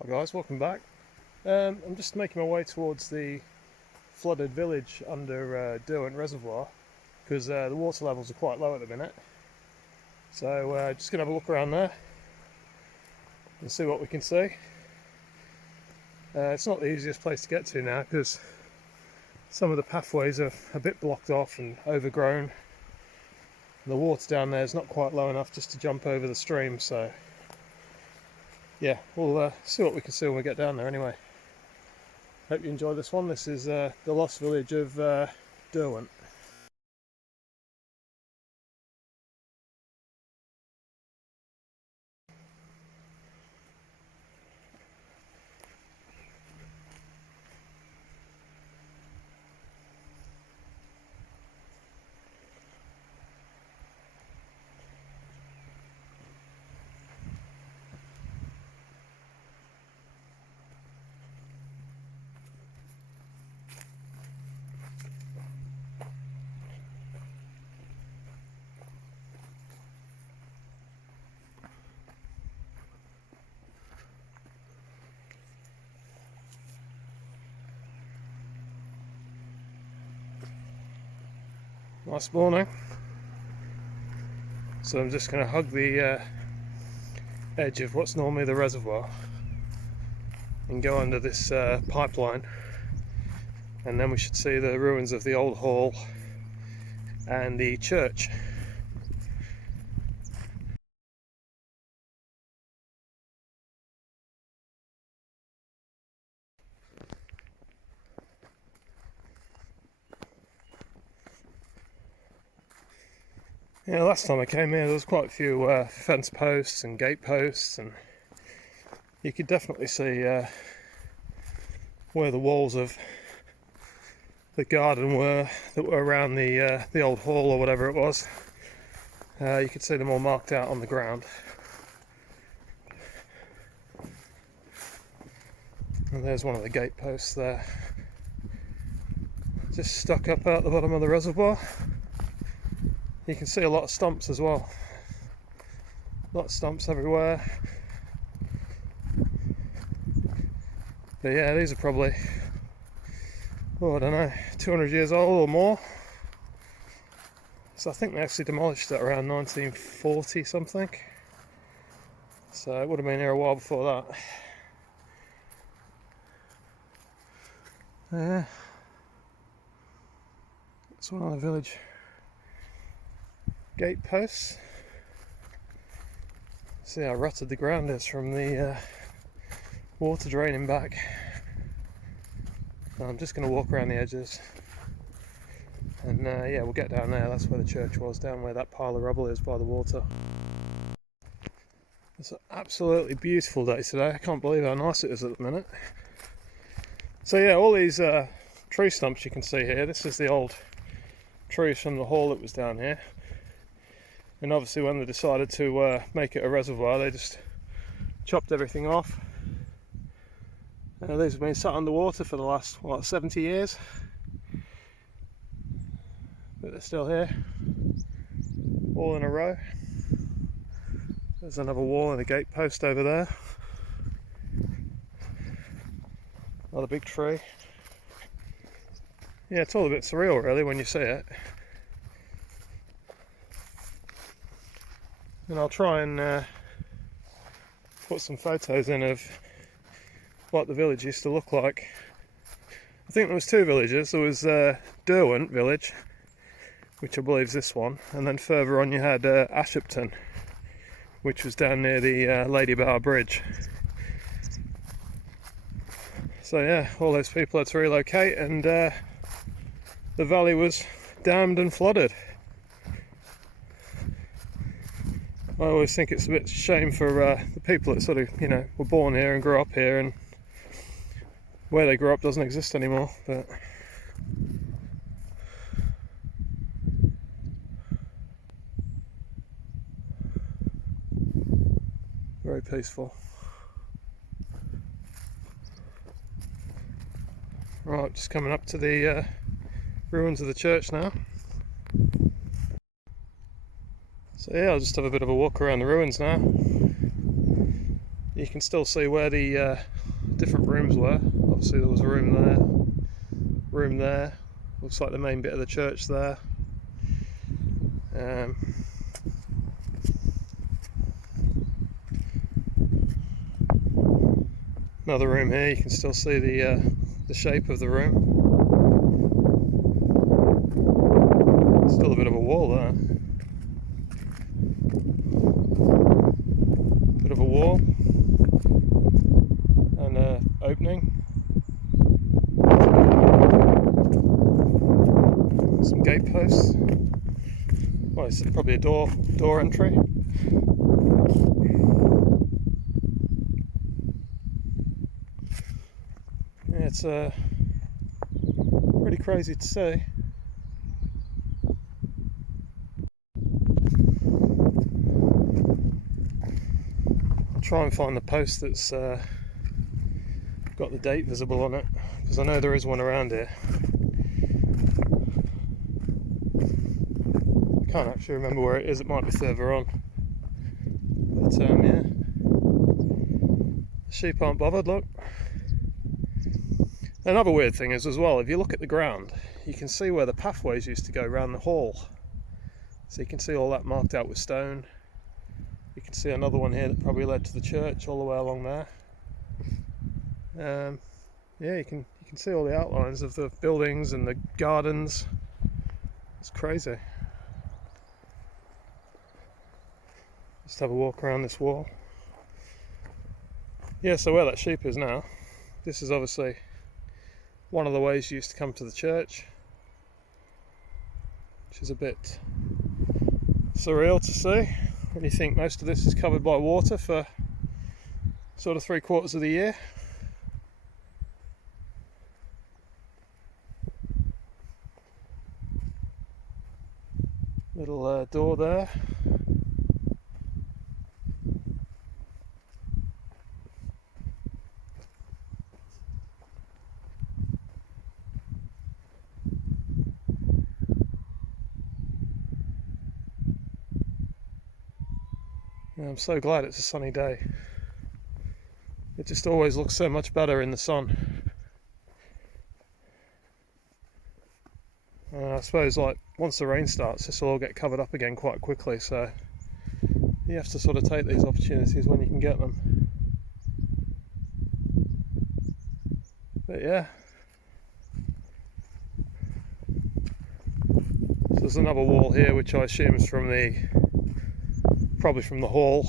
Hi guys, welcome back. I'm just making my way towards the flooded village under Derwent Reservoir because the water levels are quite low at the minute. So just going to have a look around there and see what we can see. It's not the easiest place to get to now because some of the pathways are a bit blocked off and overgrown. The water down there is not quite low enough just to jump over the stream, so yeah, we'll see what we can see when we get down there anyway. Hope you enjoy this one. This is the lost village of Derwent. Nice morning. So I'm just going to hug the edge of what's normally the reservoir and go under this pipeline, and then we should see the ruins of the old hall and the church. Yeah, last time I came here there was quite a few fence posts and gate posts, and you could definitely see where the walls of the garden were that were around the old hall or whatever it was. You could see them all marked out on the ground. And there's one of the gate posts there, just stuck up out the bottom of the reservoir. You can see a lot of stumps as well. A lot of stumps everywhere. But yeah, these are probably, oh, I don't know, 200 years old or more. So I think they actually demolished it around 1940 something. So it would have been here a while before that. Yeah. It's one of the village gate posts. See how rutted the ground is from the water draining back. I'm just going to walk around the edges, and yeah, we'll get down there. That's where the church was, down where that pile of rubble is by the water. It's an absolutely beautiful day today. I can't believe how nice it is at the minute. So yeah, all these tree stumps you can see here, this is the old trees from the hall that was down here. And obviously when they decided to make it a reservoir, they just chopped everything off. These have been sat underwater for the last, 70 years. But they're still here, all in a row. There's another wall and a gate post over there. Another big tree. Yeah, it's all a bit surreal really when you see it. And I'll try and put some photos in of what the village used to look like. I think there was two villages. There was Derwent village, which I believe is this one, and then further on you had Ashopton, which was down near the Ladybower Bridge. So yeah, all those people had to relocate, and the valley was dammed and flooded. I always think it's a bit shame for the people that sort of, were born here and grew up here, and where they grew up doesn't exist anymore. But very peaceful. Right, just coming up to the ruins of the church now. So yeah, I'll just have a bit of a walk around the ruins now. You can still see where the different rooms were. Obviously there was a room there, looks like the main bit of the church there. Another room here, you can still see the shape of the room. Still a bit of a wall there. Bit of a wall and an opening. Some gate posts. Well, it's probably a door entry. Yeah, it's pretty crazy to see. I'll try and find the post that's got the date visible on it, because I know there is one around here. I can't actually remember where it is, it might be further on. But yeah, the sheep aren't bothered, look. Another weird thing is as well, if you look at the ground, you can see where the pathways used to go around the hall. So you can see all that marked out with stone. You can see another one here that probably led to the church all the way along there. Yeah, you can see all the outlines of the buildings and the gardens. It's crazy. Just have a walk around this wall. Yeah, so where that sheep is now, this is obviously one of the ways you used to come to the church, which is a bit surreal to see when you think most of this is covered by water for sort of 3/4 of the year. Little door there. I'm so glad it's a sunny day. It just always looks so much better in the sun. I suppose like once the rain starts, this will all get covered up again quite quickly, so you have to sort of take these opportunities when you can get them. But yeah, so there's another wall here which I assume is from probably from the hall.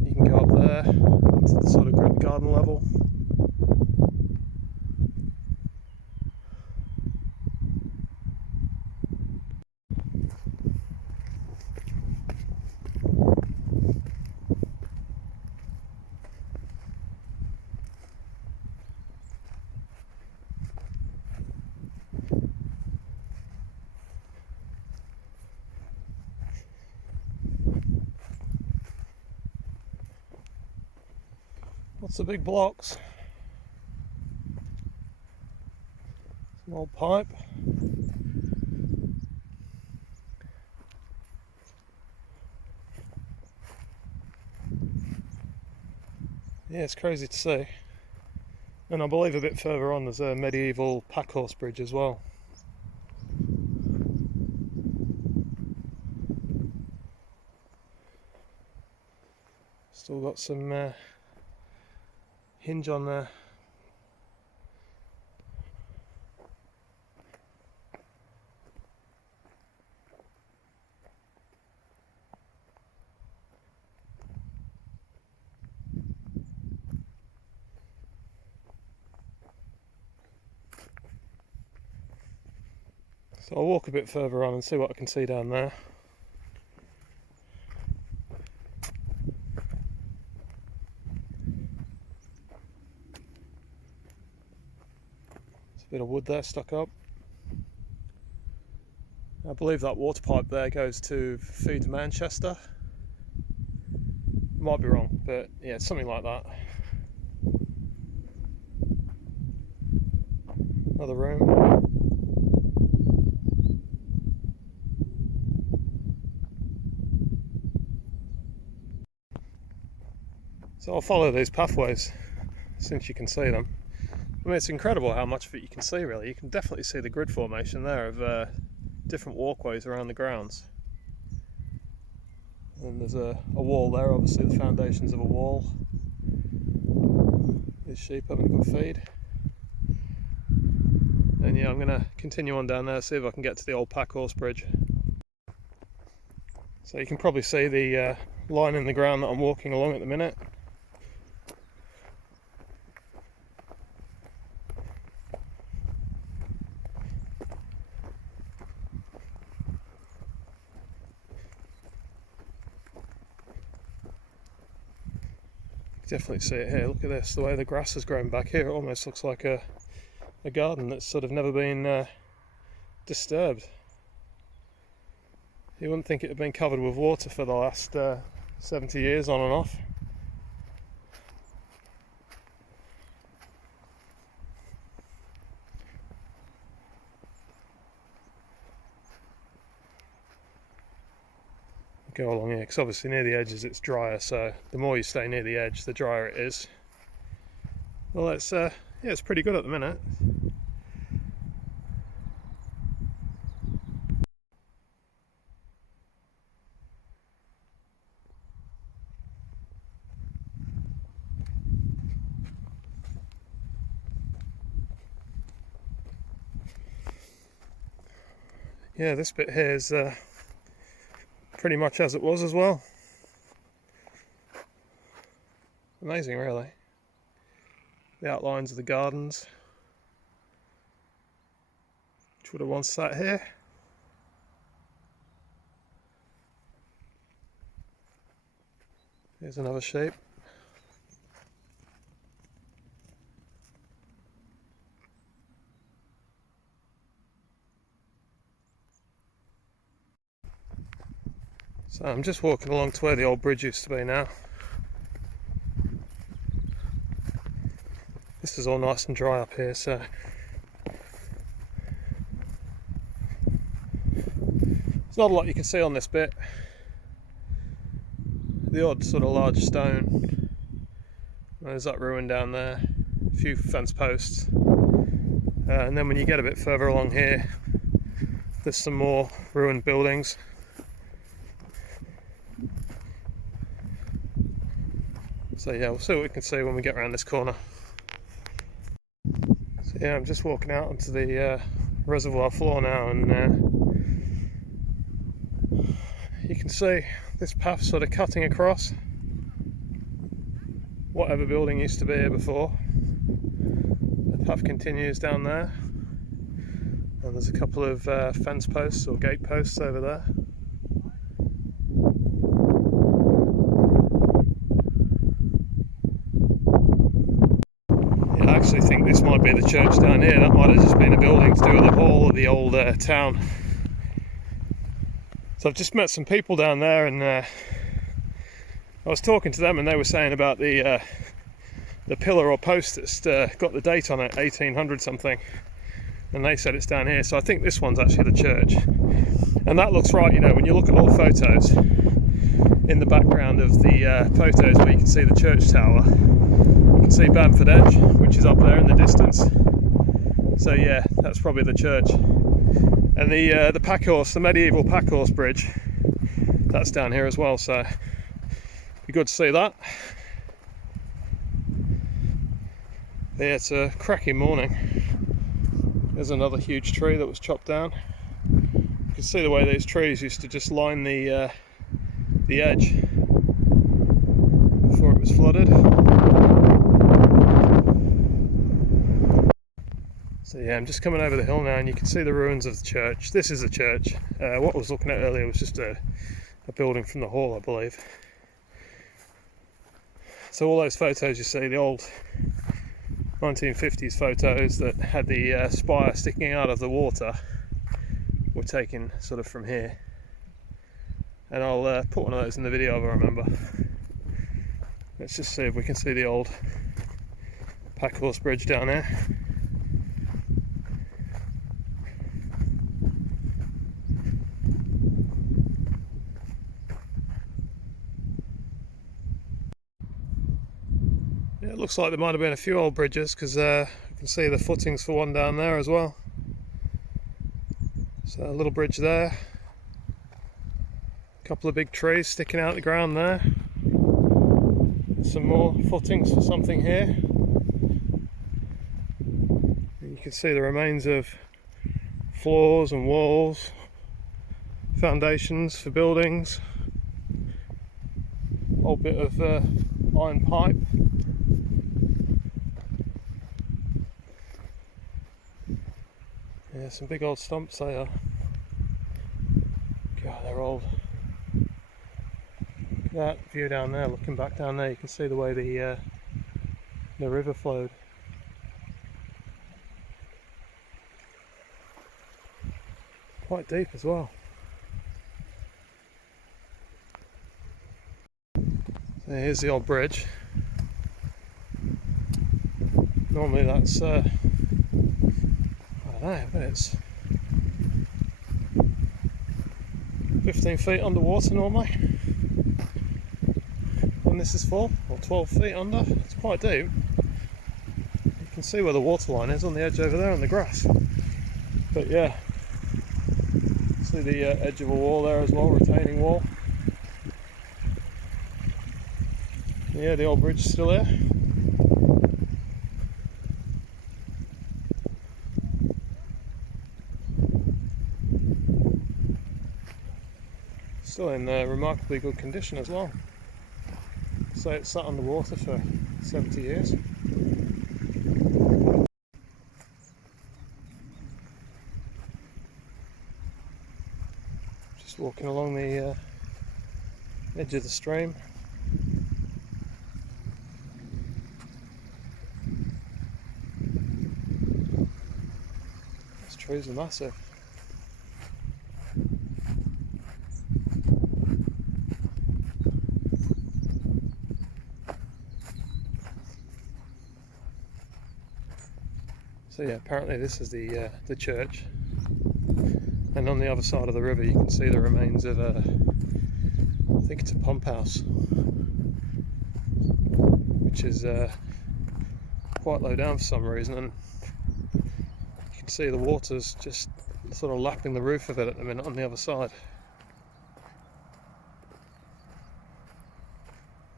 You can go up there up to the sort of garden level. Lots of big blocks. Some old pipe. Yeah, it's crazy to see. And I believe a bit further on there's a medieval pack horse bridge as well. Still got some hinge on there. So I'll walk a bit further on and see what I can see down there. There's a bit of wood there stuck up. I believe that water pipe there goes to feeds Manchester. Might be wrong, but yeah, it's something like that. Another room. So I'll follow these pathways since you can see them. I mean, it's incredible how much of it you can see, really. You can definitely see the grid formation there of different walkways around the grounds. And there's a wall there, obviously the foundations of a wall. These sheep having a good feed. And yeah, I'm going to continue on down there, see if I can get to the old pack horse bridge. So you can probably see the line in the ground that I'm walking along at the minute. Definitely see it here. Look at this, the way the grass has grown back here. It almost looks like a garden that's sort of never been disturbed. You wouldn't think it had been covered with water for the last 70 years on and off. Go along here, because obviously near the edges it's drier, so the more you stay near the edge, the drier it is. Well, it's yeah, it's pretty good at the minute. Yeah, this bit here is pretty much as it was as well. Amazing, really. The outlines of the gardens, which would have once sat here. Here's another sheep. So I'm just walking along to where the old bridge used to be now. This is all nice and dry up here, so there's not a lot you can see on this bit. The odd sort of large stone. There's that ruin down there, a few fence posts. And then when you get a bit further along here, there's some more ruined buildings. So yeah, we'll see what we can see when we get around this corner. So yeah, I'm just walking out onto the reservoir floor now, and you can see this path sort of cutting across whatever building used to be here before. The path continues down there, and there's a couple of fence posts or gate posts over there. I actually think this might be the church down here. That might have just been a building to do with the hall of the old town. So I've just met some people down there, and I was talking to them, and they were saying about the pillar or post that's got the date on it, 1800 something, and they said it's down here. So I think this one's actually the church, and that looks right. You know, when you look at old photos, in the background of the photos where you can see the church tower, you can see Bamford Edge, which is up there in the distance. So yeah, that's probably the church. And the pack horse, the medieval pack horse bridge, that's down here as well, so be good to see that. But yeah, it's a cracking morning. There's another huge tree that was chopped down. You can see the way these trees used to just line the edge before it was flooded. So yeah, I'm just coming over the hill now, and you can see the ruins of the church. This is a church. What I was looking at earlier was just a building from the hall, I believe. So all those photos you see, the old 1950s photos that had the spire sticking out of the water, were taken sort of from here. And I'll put one of those in the video if I remember. Let's just see if we can see the old pack horse bridge down there. It looks like there might have been a few old bridges because you can see the footings for one down there as well. So a little bridge there, a couple of big trees sticking out the ground there, some more footings for something here. And you can see the remains of floors and walls, foundations for buildings, old bit of iron pipe. Yeah, some big old stumps they are. God, they're old. Look at that view down there, looking back down there, you can see the way the river flowed. Quite deep as well. So here's the old bridge. Normally that's I don't know, but it's 15 feet underwater normally when this is full, or 12 feet under. It's quite deep. You can see where the water line is on the edge over there on the grass. But yeah, see the edge of a wall there as well, retaining wall. Yeah, the old bridge is still there. Still in remarkably good condition as well. So it's sat underwater for 70 years. Just walking along the edge of the stream. These trees are massive. So yeah, apparently this is the church, and on the other side of the river you can see the remains of I think it's a pump house, which is quite low down for some reason, and you can see the water's just sort of lapping the roof of it at the minute on the other side.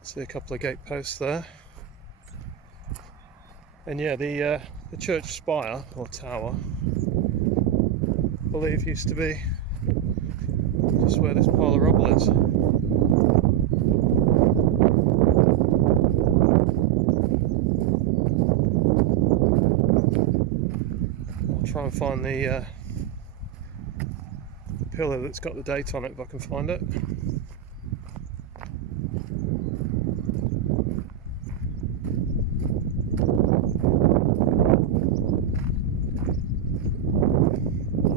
See a couple of gate posts there. And yeah, the church spire, or tower, I believe used to be just where this pile of rubble is. I'll try and find the pillar that's got the date on it if I can find it.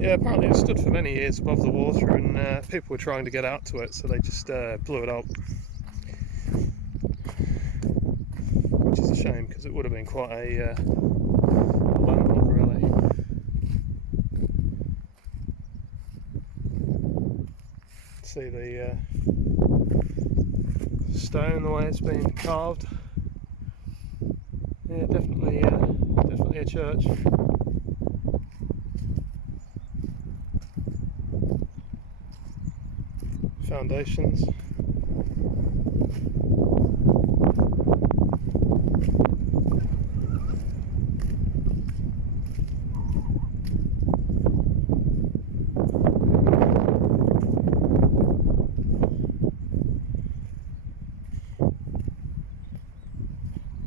Yeah, apparently it stood for many years above the water, and people were trying to get out to it, so they just blew it up. Which is a shame, because it would have been quite a landmark, really. See the stone, the way it's been carved. Yeah, definitely a church. Foundations.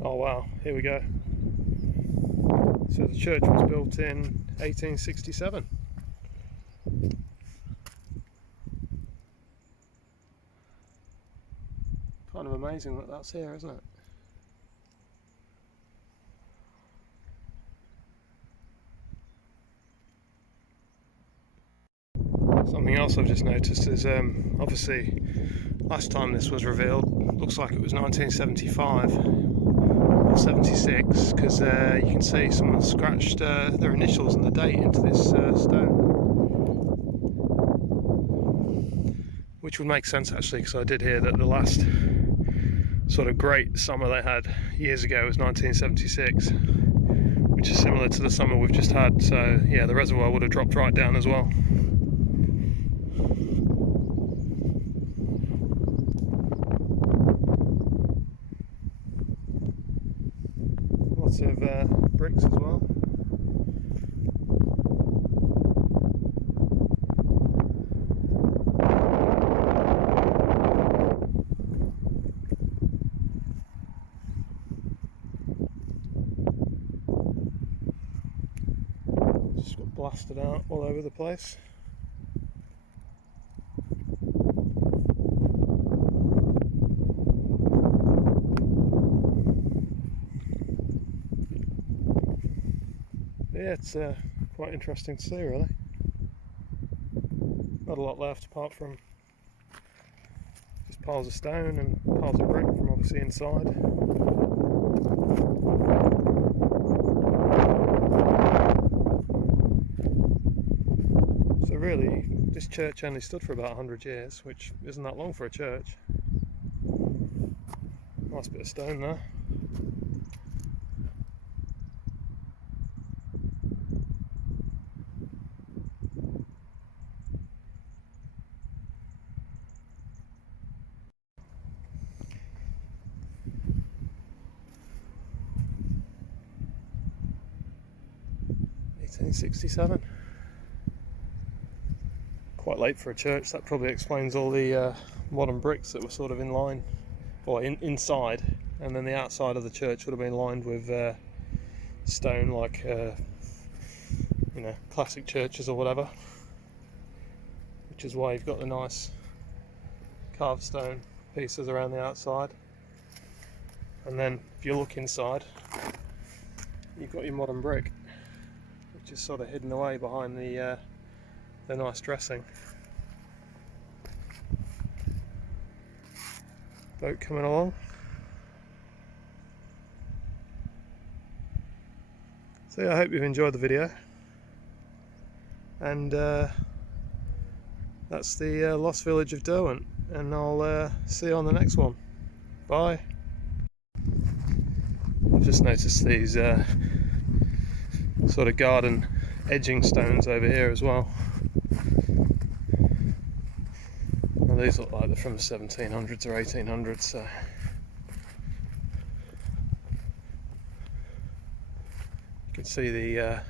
Oh wow, here we go. So the church was built in 1867. Kind of amazing that that's here, isn't it? Something else I've just noticed is obviously last time this was revealed, looks like it was 1975 or 76, because you can see someone scratched their initials and the date into this stone. Which would make sense actually, because I did hear that the last sort of great summer they had years ago was 1976, which is similar to the summer we've just had. So yeah, the reservoir would have dropped right down as well. Lots of bricks as well. Just got blasted out all over the place. Yeah, it's quite interesting to see, really. Not a lot left apart from just piles of stone and piles of brick from obviously inside. So really, this church only stood for about 100 years, which isn't that long for a church. Nice bit of stone there. '67. Quite late for a church. That probably explains all the modern bricks that were sort of in line, or inside, and then the outside of the church would have been lined with stone, like you know, classic churches or whatever. Which is why you've got the nice carved stone pieces around the outside. And then if you look inside, you've got your modern brick, which is sort of hidden away behind the nice dressing. Boat coming along. So yeah, I hope you've enjoyed the video, and that's the lost village of Derwent, and I'll see you on the next one. Bye. I've just noticed these sort of garden edging stones over here as well. Well, these look like they're from the 1700s or 1800s, so you can see the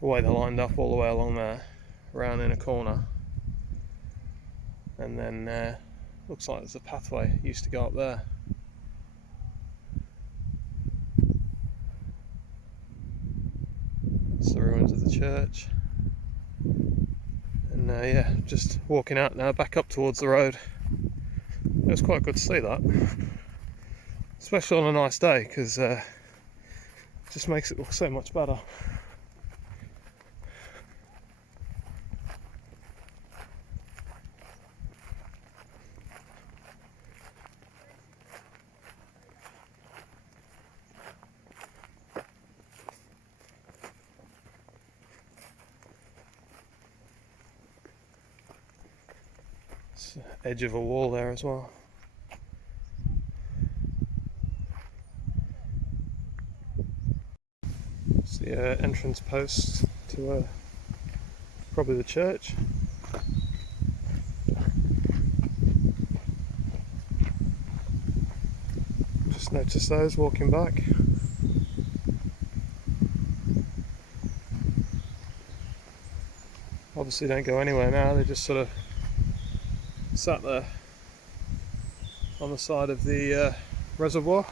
way they're lined up all the way along there, round in a corner, and then looks like there's a pathway that used to go up there. That's the ruins of the church. And yeah, just walking out now, back up towards the road. It was quite good to see that, especially on a nice day, because it just makes it look so much better. Edge of a wall there as well. It's the entrance post to probably the church. Just noticed those walking back. Obviously don't go anywhere now, they just sort of sat there on the side of the reservoir.